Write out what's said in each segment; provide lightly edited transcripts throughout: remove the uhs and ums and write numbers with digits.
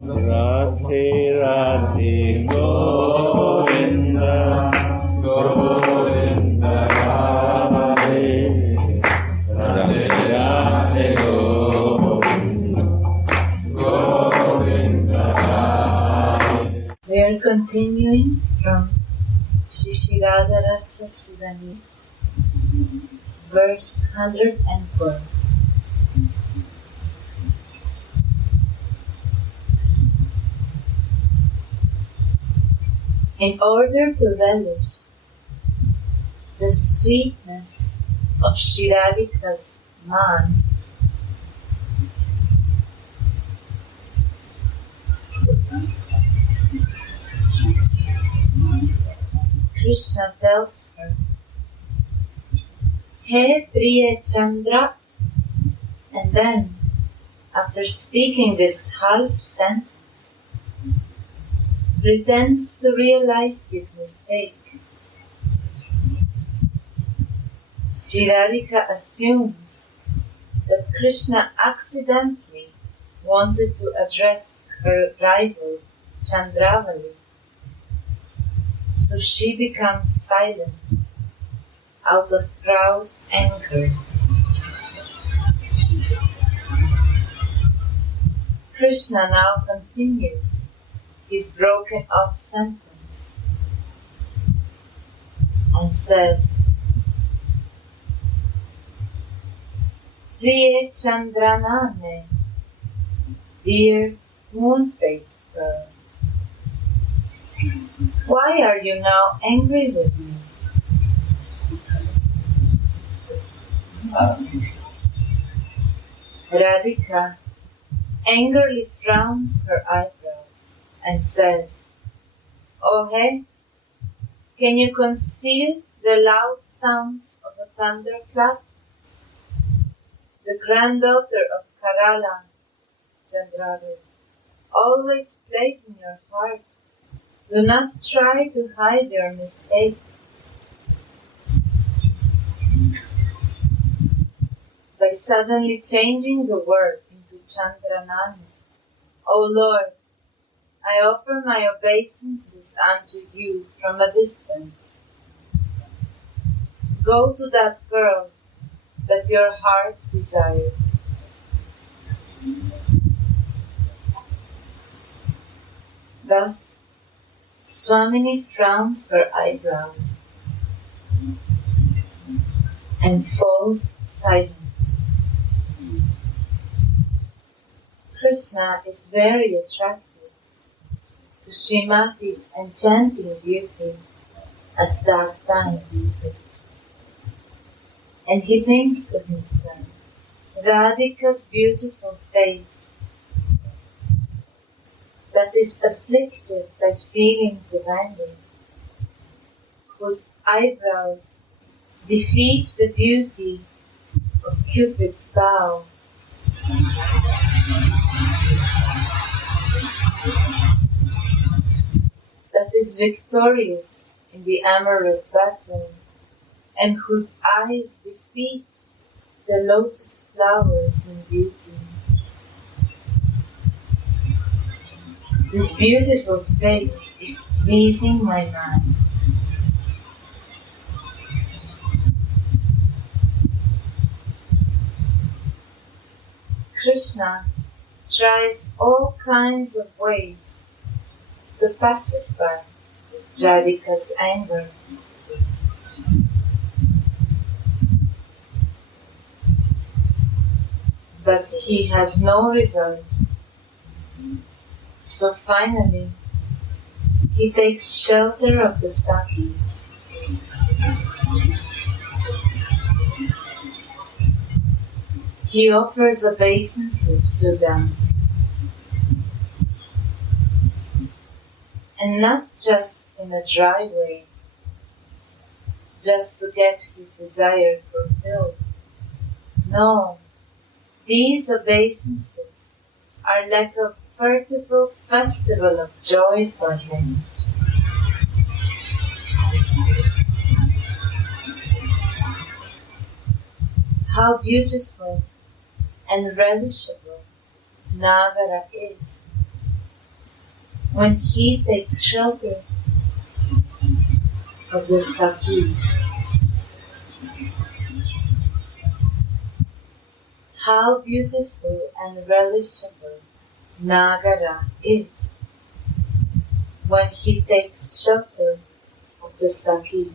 Radhe Radhe Govinda Govinda Radhe Radhe Radhe Govinda Govinda Radhe. We are continuing from Radha Rasa Sudhanidhi, verse 112. In order to relish the sweetness of Radhika's Maan, Krishna tells her, "He Priya Chandra," and then, after speaking this half sentence, pretends to realize his mistake. Radhika assumes that Krishna accidentally wanted to address her rival Chandravali, so she becomes silent out of proud anger. Krishna now continues his broken off sentence and says, "Priye Chandranane, dear moon-faced girl, why are you now angry with me?" Radhika angrily frowns her eyebrows and says, "Oh hey, can you conceal the loud sounds of a thunderclap? The granddaughter of Karala, Chandravali, always plays in your heart. Do not try to hide your mistake." By suddenly changing the word into Chandranani, "O Lord, I offer my obeisances unto you from a distance. Go to that girl that your heart desires." Thus, Swamini frowns her eyebrows and falls silent. Krishna is very attracted to Srimati's enchanting beauty at that time, and he thinks to himself, Radhika's beautiful face that is afflicted by feelings of anger, whose eyebrows defeat the beauty of Cupid's bow, that is victorious in the amorous battle, and whose eyes defeat the lotus flowers in beauty. This beautiful face is pleasing my mind. Krishna tries all kinds of ways to pacify Radhika's anger. But he has no result. So finally, he takes shelter of the Sakis. He offers obeisances to them. And not just in a dry way, just to get his desire fulfilled. No, these obeisances are like a veritable festival of joy for him. How beautiful and relishable Nagara is, when he takes shelter of the Sakis. How beautiful and relishable Nagara is when he takes shelter of the Sakis.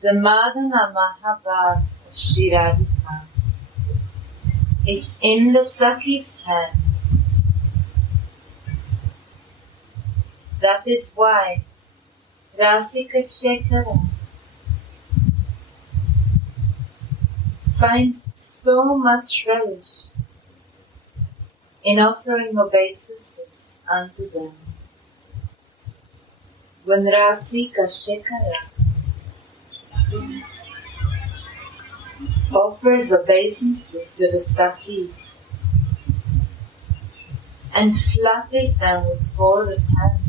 The Madana Mahabhav of Sri Radhika is in the Sakis' hands. That is why Rasika Shekhara finds so much relish in offering obeisances unto them. When Rasika Shekhara offers obeisances to the Sakis and flatters them with folded hands,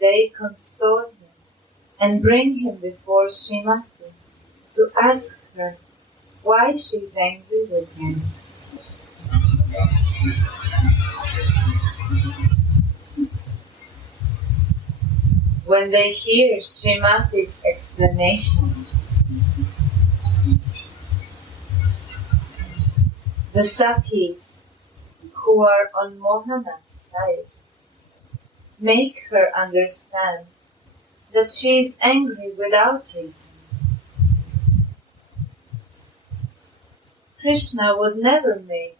they console him and bring him before Srimati to ask her why she is angry with him. When they hear Srimati's explanation, the Sakis, who are on Mohana's side, make her understand that she is angry without reason. Krishna would never make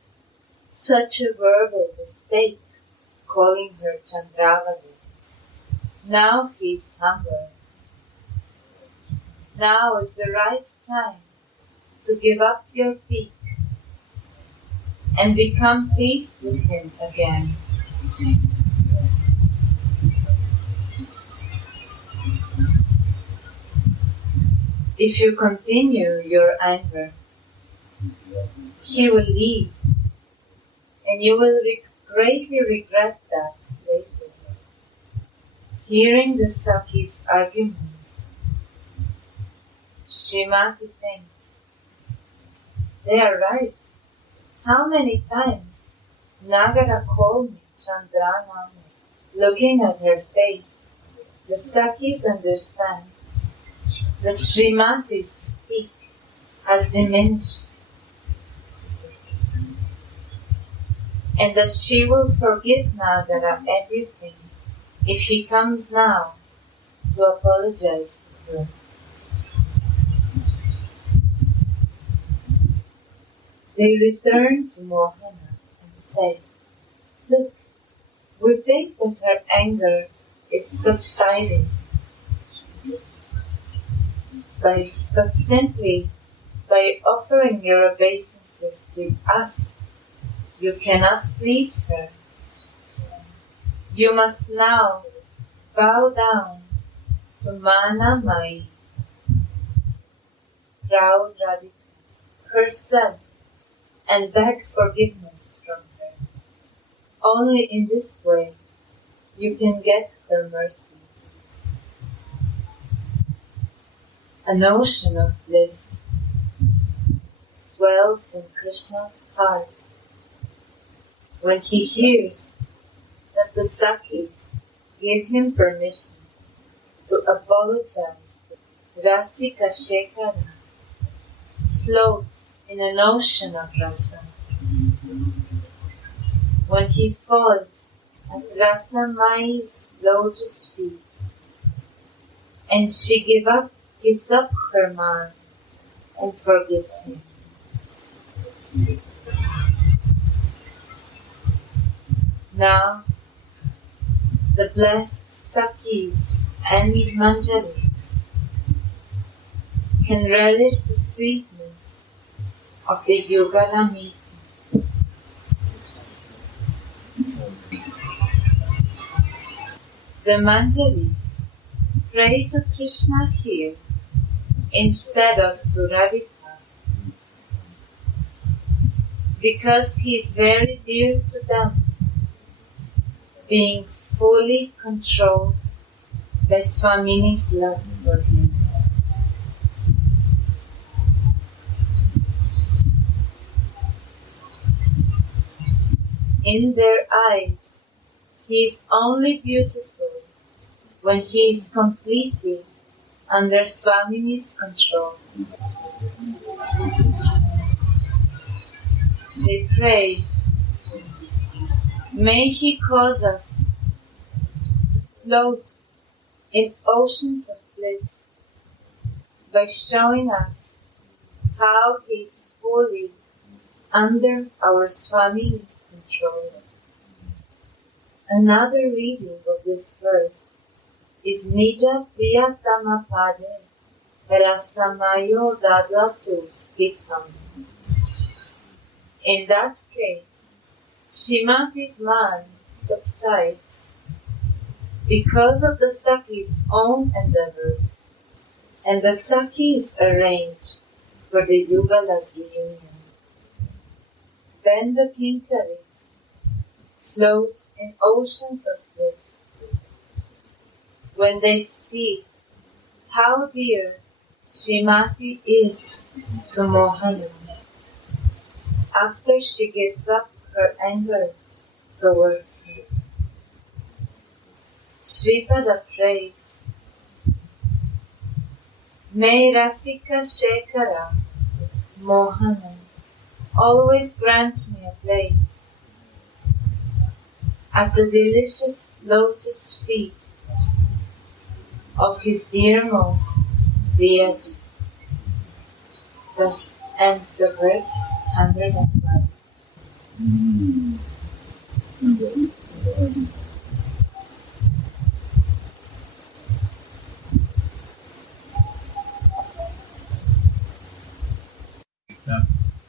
such a verbal mistake, calling her Chandravali. Now he is humble. Now is the right time to give up your peak and become pleased with him again. If you continue your anger, he will leave, and you will greatly regret that later. Hearing the Sakis' arguments, Srimati thinks, they are right. How many times Nagara called me Chandranami? Looking at her face, the Sakis understand that Srimati's peak has diminished and that she will forgive Nagara everything if he comes now to apologize to her. They return to Mohana and say, look, we think that her anger is subsiding, but simply by offering your obeisances to us, you cannot please her. You must now bow down to Mana Mai, proud Radhika, herself, and beg forgiveness from her. Only in this way you can get her mercy. An ocean of bliss swells in Krishna's heart when he hears that the Sakis give him permission to apologize. Rasika Shekhara floats in an ocean of Rasa. When he falls at Rasa Mai's lotus feet, and she gives up her Maan and forgives him. Now, the blessed Sakis and Manjaris can relish the sweetness of the Yugala meeting. The Manjaris pray to Krishna here instead of to Radhika because he is very dear to them, being fully controlled by Swamini's love for him. In their eyes, he is only beautiful when he is completely under Swamini's control. They pray, may he cause us to float in oceans of bliss by showing us how he is fully under our Swamini's control. Another reading of this verse is Nija Priyatama Pade Rasa Mayo Dadatu Sthitham. In that case, Shrimati's Maan subsides because of the Sakhi's own endeavors, and the Sakhi is arranged for the Yugala's reunion. Then the Kinkaris float in oceans of bliss when they see how dear Shrimati is to Mohana after she gives up her anger towards him. Shripada prays, may Rasika Shekhara Mohana always grant me a place at the delicious lotus feet of his dearmost deity. Thus ends the verse 112.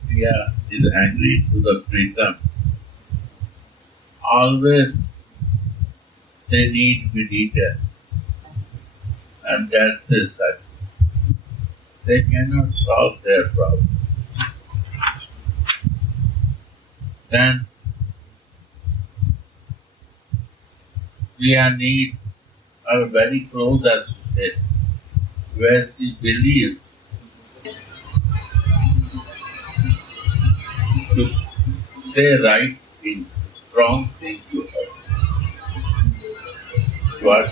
Priya is angry to the Pritam. Always they need mediator, and that's it. They cannot solve their problem. Then Priya need a very close associate where she believes to say right thing, strong thing to her. But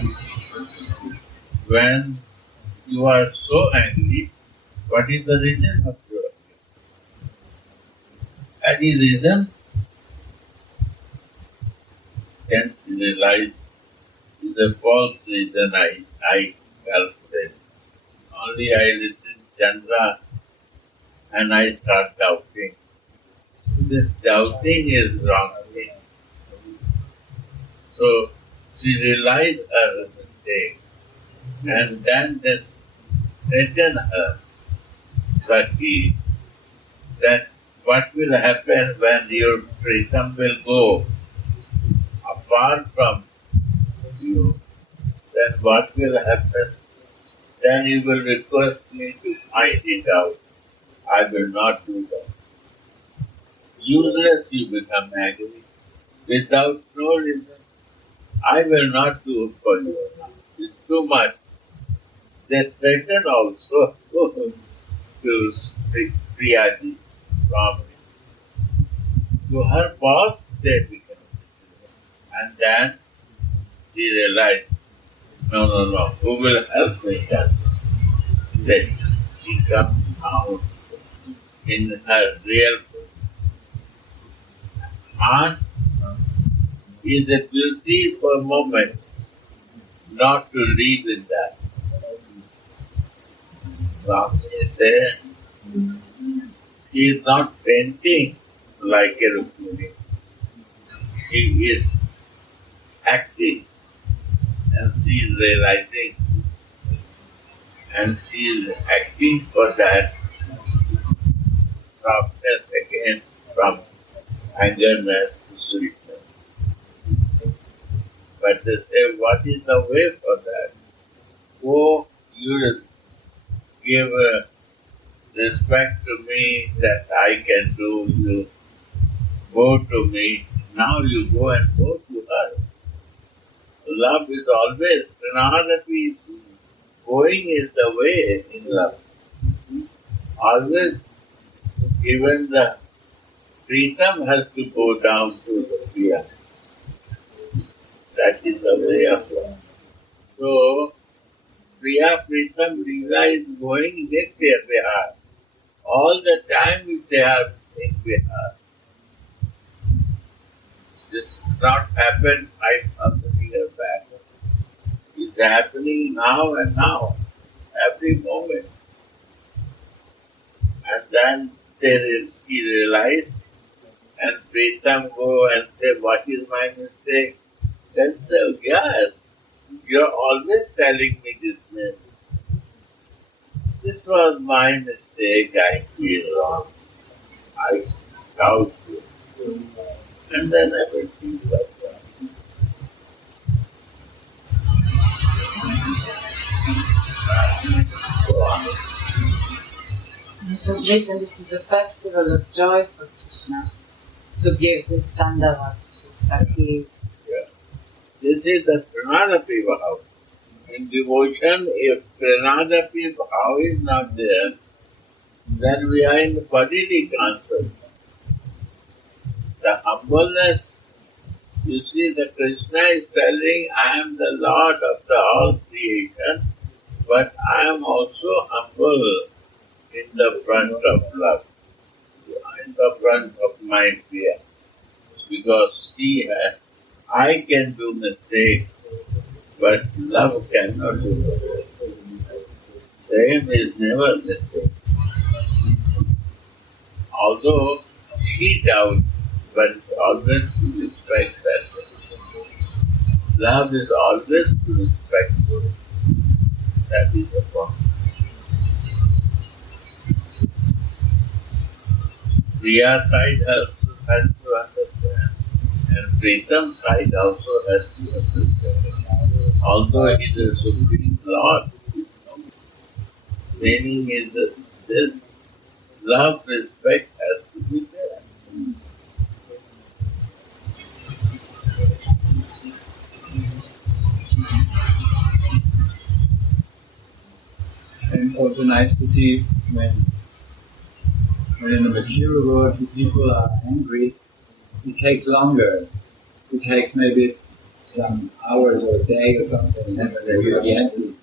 when you are so angry, what is the reason of your anger? Any reason? Then she realized is a false reason I calculated. Only I listen Chandra and I start doubting. This doubting is wrong thing. So she realized her mistake and then this threatened her, Saki, that what will happen when your Pritam will go apart from you, then what will happen? Then you will request me to find it out. I will not do that. Useless you become angry without no reason. I will not do it for you. It's too much. They threaten also to speak Priyaji from me. To her boss they become. And then she realized, no, who will help me then? Then she comes out in her real form. Maan is a beauty for a moment, not to live in that. Swami said, she is not fainting like a Rukmini. She is acting and she is realizing and she is acting for that softness again from angerness to sweetness. But they say, what is the way for that? Oh, you give respect to me that I can do, you go to me, now you go and go to her. Love is always, Pranadapi, going is the way in love. Always, even the Pritam has to go down to the Priya. That is the way of life. So, Priya Pritam Lila is going Nitya Vihar. All the time they are in Vihar. This did not happen 5,000 years back. It's happening now and now, every moment. And then she realized, and Pritam go and say, what is my mistake? Then say, yes, you're always telling me this name. This was my mistake, I feel wrong. I doubt you. And then everything's okay. Go on. It was written this is a festival of joy for Krishna to give this Dandavat to Sakis. Yeah. This is the Pranadapi Bhav. In devotion, if Pranadapi Bhav is not there, then we are in the bodily consciousness. The humbleness, you see, the Krishna is telling, I am the Lord of the all creation, but I am also humble in the front of love, in the front of my fear. Because I can do mistakes, but love cannot do mistakes. Same is never mistake. Although she doubts, but always to respect that. Love is always to respect. That is the point. Priya side also has to understand, and Pritam side also has to understand. Although he is a supreme Lord, meaning is that this love, respect has to be there. And also nice to see when in the material world people are angry, it takes longer. It takes maybe some hours or a day or something, and then they will be angry.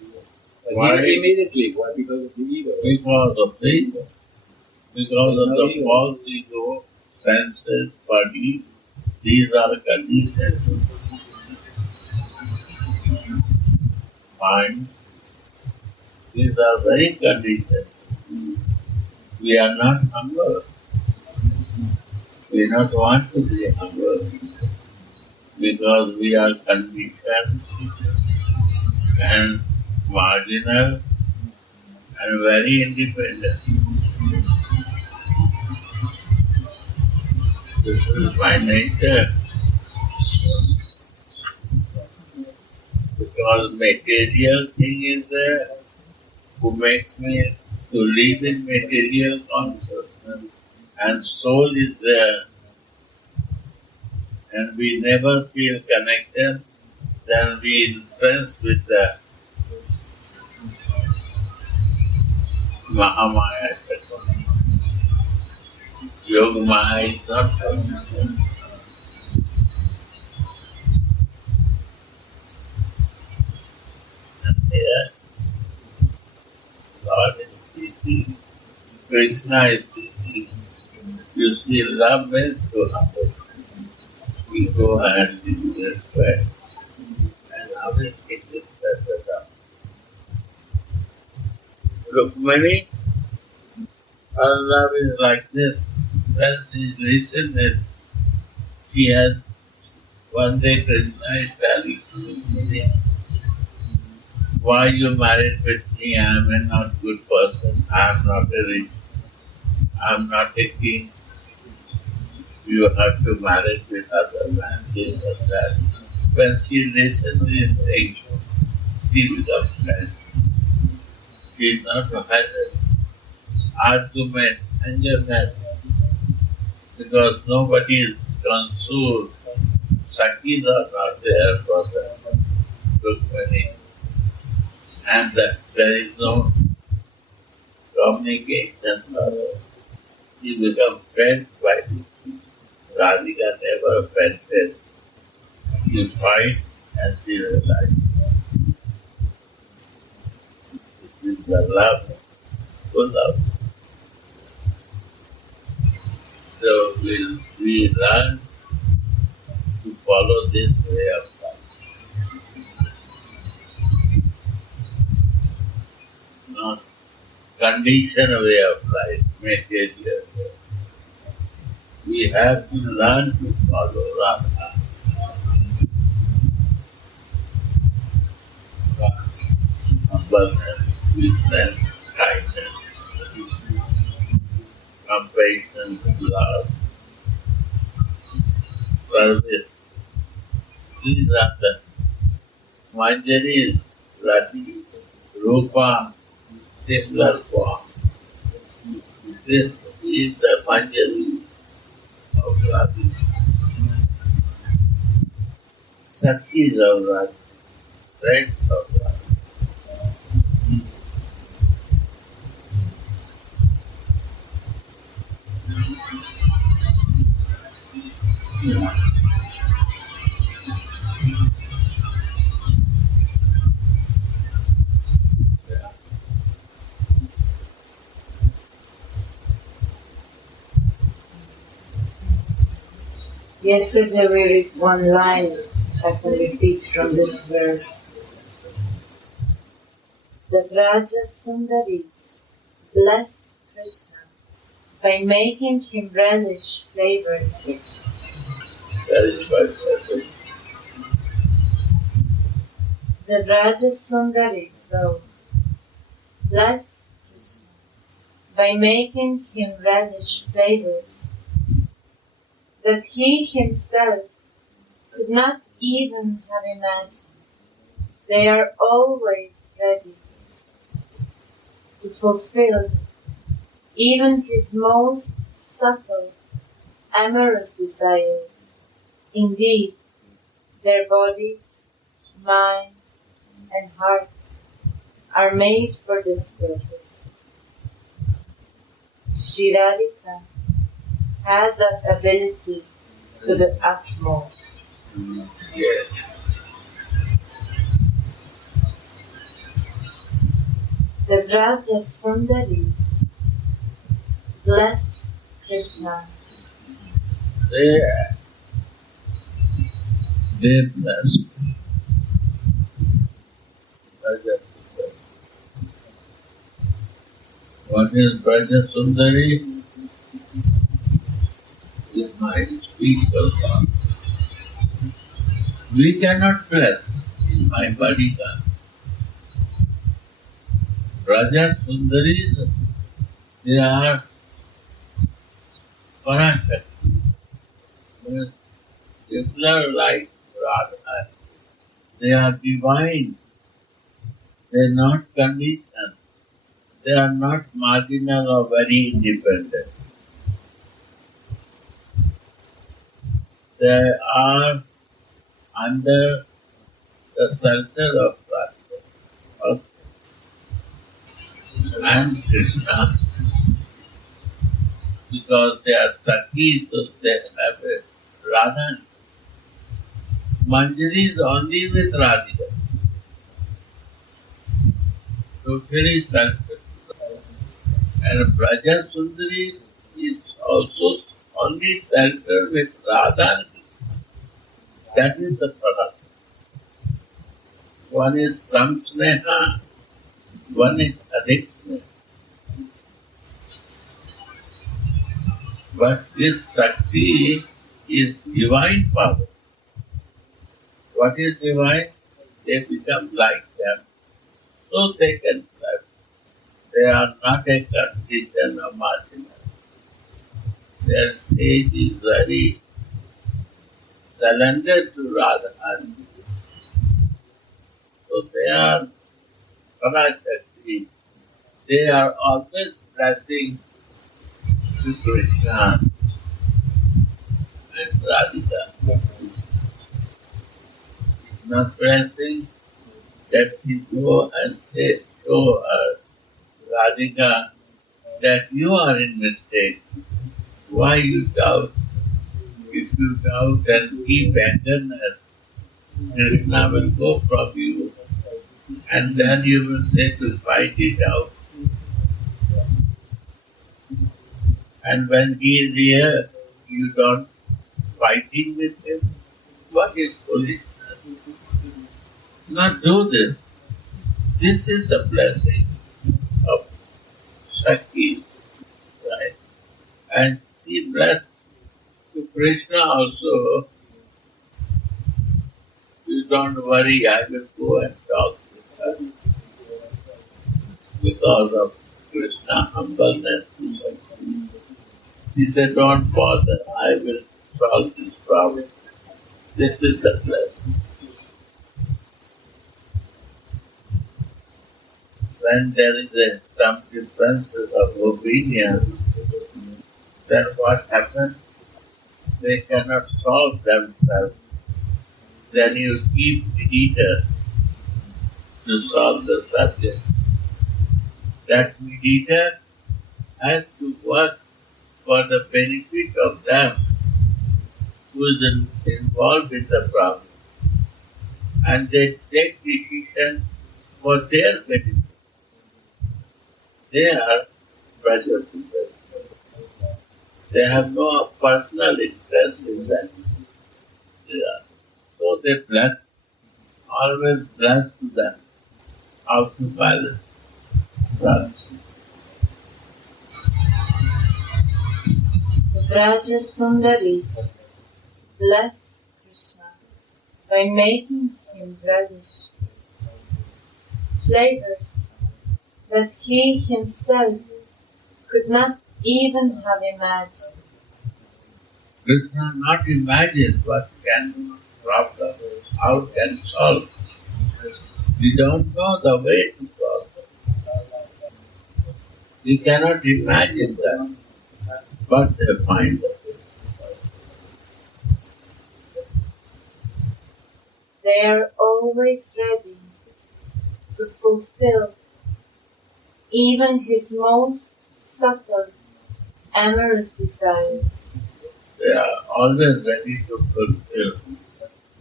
But Why? Immediately, why? Because of the ego. Because of the ego. Because of the false ego, senses, body, these are conditions. Mind, these are very conditions. We are not humble. We don't want to be humble because we are conditioned and marginal and very independent. This is my nature. Because material thing is there who makes me to live in material consciousness, and soul is there, and we never feel connected, then we influence with the Mahamaya, etc. Yogamaya is not connected. And here, Lord is teaching, Krishna is teaching. You see, love is to humble. We go and respect. And everything is set up. Rukmani, her love is like this. When she listens, she has one day Krishna is telling to Rukmani, why you married with me? I am a not good person. I am not a rich. I am not a king. You have to marry with other man. This or that. When she listens to these things, she becomes friend. She is not having argument, angerment, because nobody is consoled. Sakis are not there for the Rukmani. And there is no communication. She becomes friends by this. Radhika never fainted. She fight and she realized this is the love, full love. So we learn to follow this way of life, not conditioned way of life, material way. We have to learn to follow Radha. Humbleness, sweetness, kindness, compassion, love, service. These are the Manjaris, Rati, Rupa, similar form. This is the Manjaris of Rati. Sakshis of Rati, friends of Rati. Yesterday we read one line, if I can repeat from this verse. The Vraja Sundaris bless Krishna by making him relish flavors. That is why I The Vraja Sundaris, though, bless Krishna by making him relish flavors that he himself could not even have imagined. They are always ready to fulfill even his most subtle, amorous desires. Indeed, their bodies, minds, and hearts are made for this purpose. Shri Radhika has that ability to the utmost. Yes. The Vraja Sundaris bless Krishna. They bless. What is Braja Sundari? Is my spiritual thought. We cannot bless in my body God. Braja Sundaris, they are Parashakti. Similar like Radha. They are divine. They are not conditioned. They are not marginal or very independent. They are under the shelter of Radha and Krishna, because they are Sakhi, so they have a Radha. Manjari is only with Radhika. Totally sheltered. And Braja Sundari is also only sheltered with Radha. That is the product. One is Samsneha, one is Adhiksneha. But this Shakti is divine power. What is divine? They become like them, so they can bless. They are not a condition or marginal. Their state is very surrendered to Radha. So they are Parashakti. They are always blessing to Krishna and Radhika. It's not blessing that she go and say to her, Radhika, that you are in mistake. Why you doubt? If you doubt and keep angerness, Krishna will go from you, and then you will say to fight it out. And when he is here, you don't fighting with him. What is foolishness? Not do this. This is the blessing of Shaktis, right? And she blessed to Krishna also. You don't worry, I will go and talk with her. Because of Krishna humbleness to Shakti. He said, don't bother, I will solve this problem. This is the blessing. When there is some differences of opinion, then what happens? They cannot solve themselves. Then you keep mediator to solve the subject. That mediator has to work for the benefit of them who is involved in the problem. And they take decision for their benefit. They are pressure people. They have no personal interest in that. So they bless, always bless to them how to balance. The Braja Sundaris bless Krishna by making him relish flavors that he himself could not even have imagined. Krishna not imagine what can problem, how can solve. We don't know the way to solve it. We cannot imagine that, but they find it. They are always ready to fulfill even his most subtle, amorous desires. They are always ready to fulfill.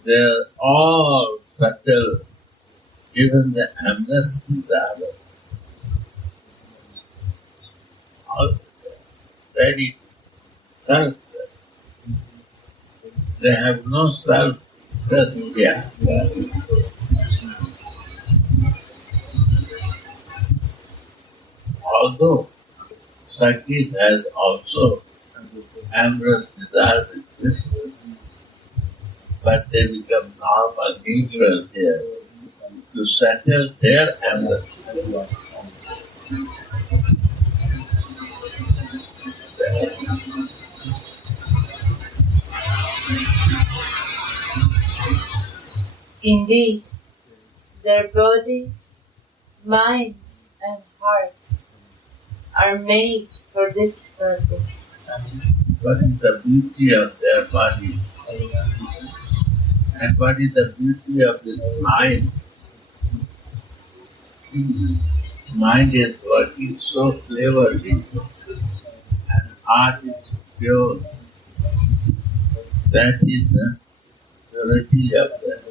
They are all subtle, even the amorous desires. All ready to self-rest. They have no self-rest yet. Although Sakti has also amorous desire with Krishna, but they become normal, neutral here to settle their amorous desire. Indeed, their bodies, minds, and hearts are made for this purpose. What is the beauty of their body? And what is the beauty of this mind? Mind is working so cleverly, and heart is pure. That is the purity of the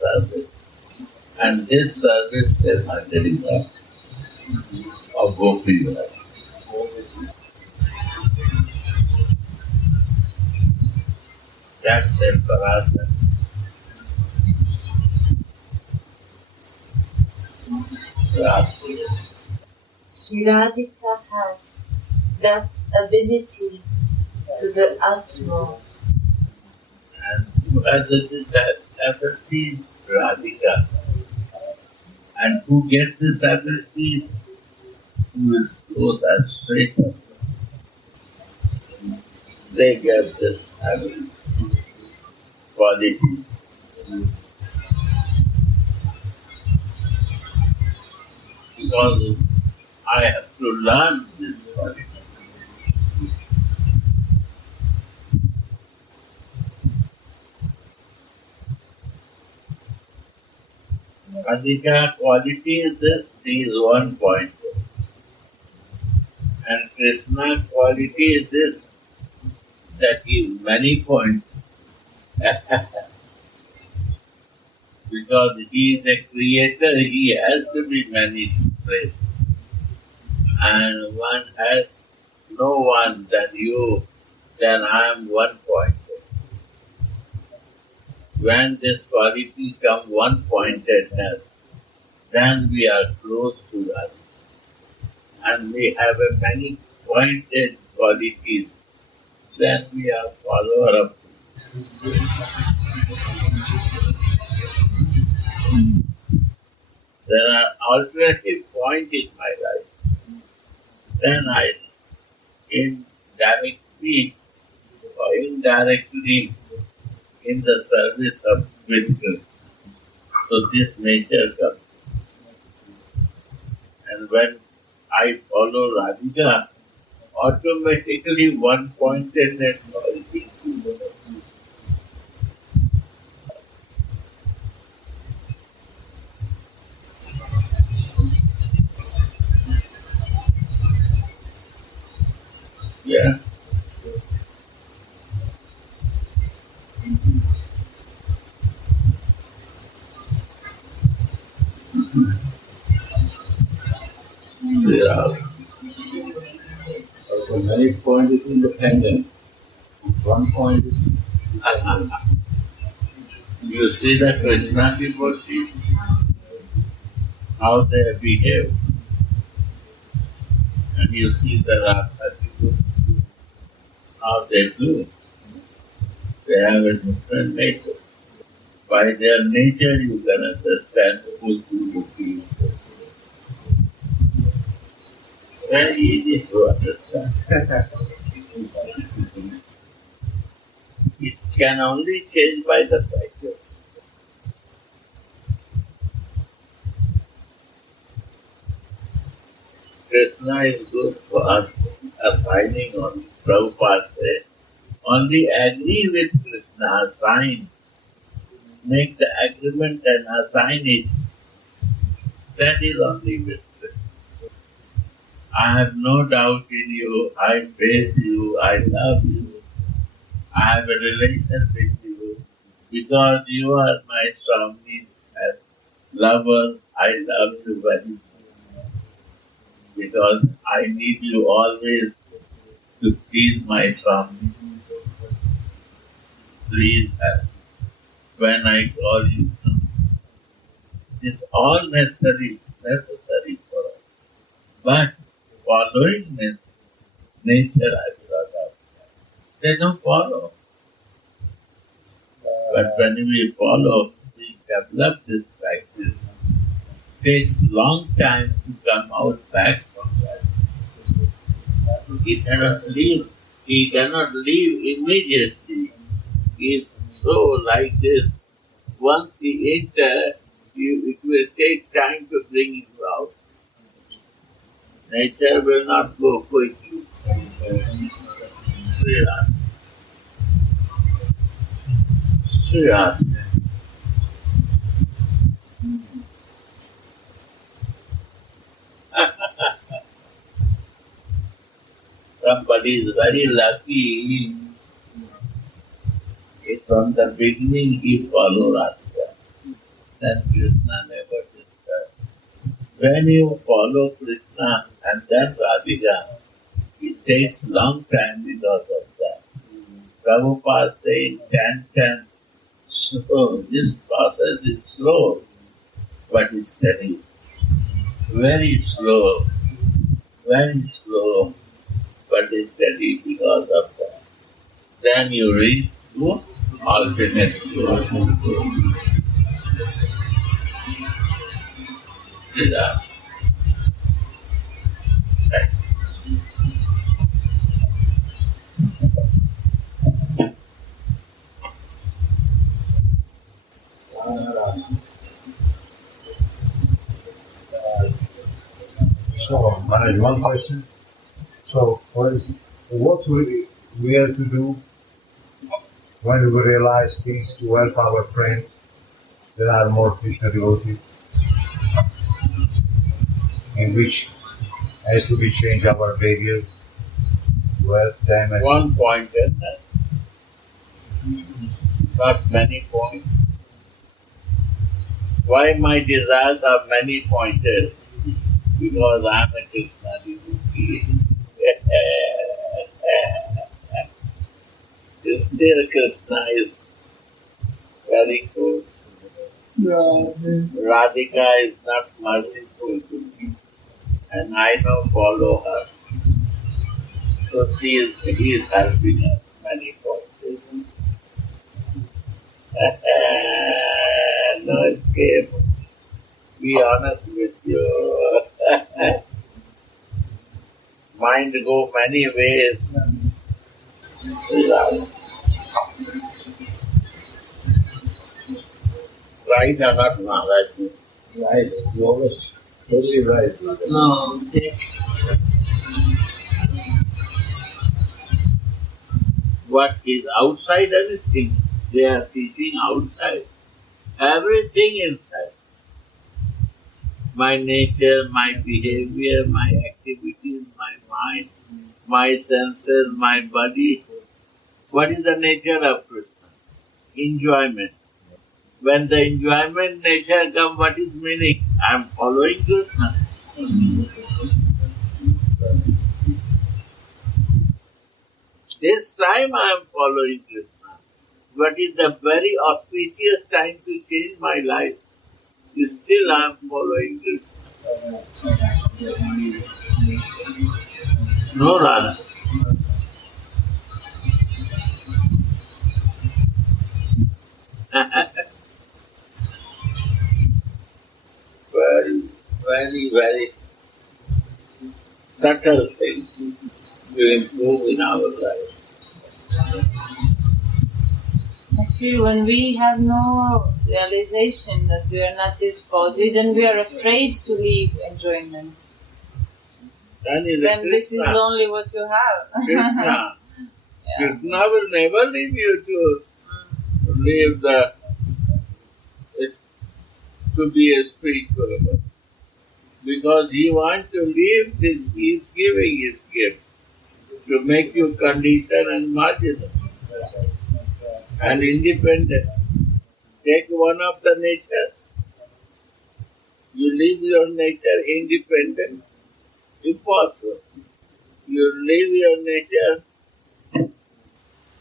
service. And this service is Radhika of Gopi. That's a Rasa. Sri Radhika has that ability to the utmost. And who has this ability? Radhika. And who gets this ability? Who is close and straight. They get this ability, quality. Because I have to learn this quality. Radhika quality is this, she is 1 point. And Krishna quality is this, that is many points because he is a creator, he has to be many places. And one has no one than you, then I am one pointed. When this quality comes one pointedness, then we are close to that. And we have a many pointed qualities, then we are follower of this. There are alternative points in my life. Then I indirectly or indirectly in the service of witness. So this nature comes. And when I follow Radhika, automatically one pointed net quality. Yeah. Yeah. So many point is independent. One point is You see the Krishna devotees, how they behave. And you see the Rasa devotees, how they do. They have a different nature. By their nature you can understand who devotee is. Very easy to understand. It can only change by the practice. Krishna is good for us assigning only. Prabhupada said, only agree with Krishna, assign, make the agreement and assign it. That is only with Krishna. I have no doubt in you, I praise you, I love you, I have a relation with you, because you are my Swami as lover, I love you very much. Because I need you always to please my Swami. Please help. When I call you, it's all necessary for us. But following nature, I will not. They don't follow. But when we follow, we develop this practice. It takes long time to come out back from that. He cannot leave. He cannot leave immediately. He is so like this. Once he enters, it will take time to bring him out. Nature will not go quickly. Sri Radha. Sri Radha. Somebody is very lucky. From the beginning he followed Radhika. Then Krishna never disturbed. When you follow Krishna and then Radhika, it takes long time because of that. Prabhupada saying 10, slow. This process is slow, but it's steady. Very slow, but it's steady because of that. Then you reach to alternate flows. Right. So, Maharaj, one question. So, what we have to do when we realize things to help our friends that are more Krishna devotees, in which has to be changed our behavior to help them. One point is that not many points. Why my desires are many pointed? Because I am a Krishna devotee. Still Krishna is very good. Radhika is not merciful to me, and I don't follow her. So he is helping us many points. No escape. Be honest with you. Mind go many ways. Right or not, Maharaj? Right, you always totally right. No, take what is outside everything. They are teaching outside. Everything inside. My nature, my behavior, my activities, my mind, my senses, my body. What is the nature of Krishna? Enjoyment. When the enjoyment nature comes, what is meaning? I am following Krishna. This time I am following Krishna. But is the very auspicious time to change my life. Still I am following Krishna. No, Radha. Very subtle things will improve in our life. I feel when we have no realization that we are not this body, then we are afraid to leave enjoyment. Then this is only what you have. Krishna. Yeah. Krishna will never leave you to leave to be a spiritual person. Because he wants to leave this, he is giving his gift to make you conditioned and marginal and independent. Take one of the nature. You leave your nature independent. Impossible. You leave your nature.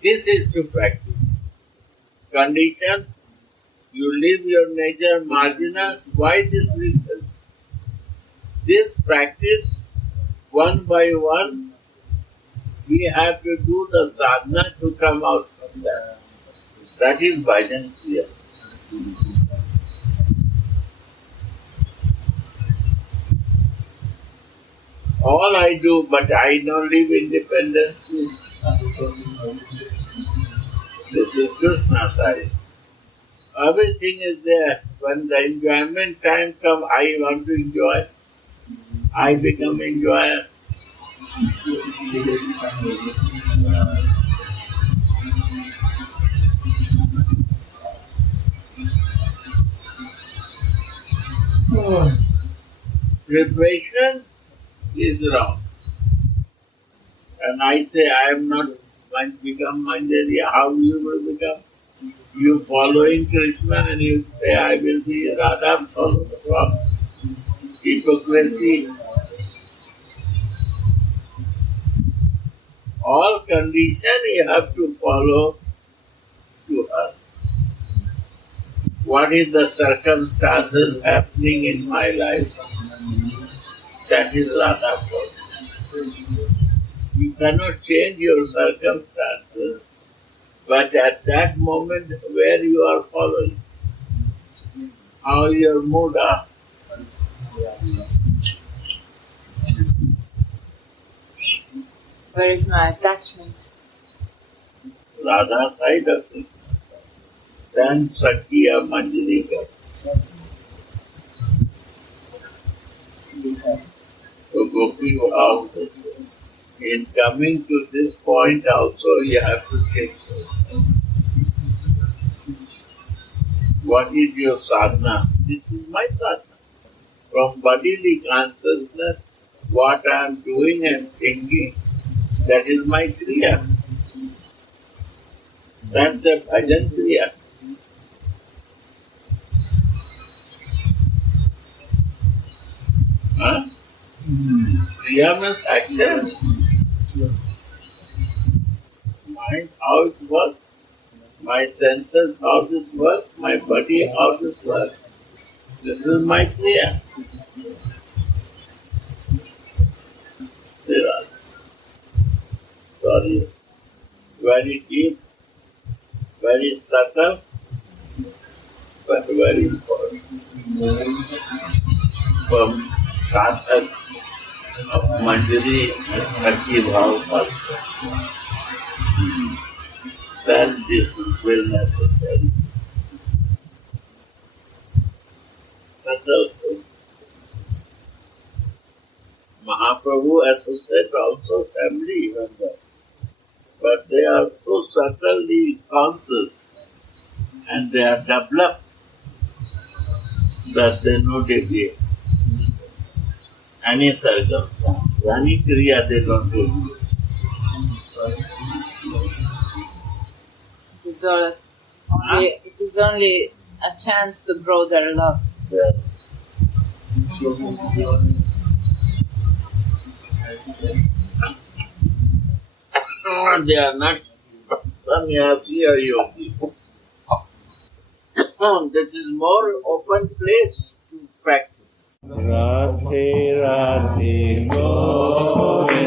This is to practice. Condition. You leave your nature marginal. Why this reason? This practice, one by one, we have to do the sadhana to come out from that. That is bhajan kriya. All I do, but I don't live independently. This is Krishna side. Everything is there. When the enjoyment time comes, I want to enjoy. I become enjoyer. Preparation is wrong. And I say, I am not going to become Manjari. How you will become? You following Krishna and you say, I will be Radha, follow from hypocrisy. All conditions you have to follow to her. What is the circumstances happening in my life? That is Radha for. You cannot change your circumstances, but at that moment where you are following, how your mood are. Where is my attachment? Radha side of it. Then Sakya Manjalika. So Gopi Bhav, in coming to this point also you have to take what is your sadhana? This is my sadhana. From bodily consciousness, what I am doing and thinking, that is my kriya. That's the bhajan kriya. Huh? Kriya means action. Mind, how it works. My senses, how this works. My body, how this works. This is my kriya. There are, sorry, very deep, very subtle, but very important. From Satak of Manjari, Sakhi Bhav also. Then this is very necessary. Subtle thing. Mahaprabhu associate also family members, but they are so subtly conscious and they are developed that they know deviate. Any circumstance, any kriya they don't do. It is only a chance to grow their love. Yeah. They are not sannyasi or yogis. This is more open place to practice. Radhe Radhe Govinda.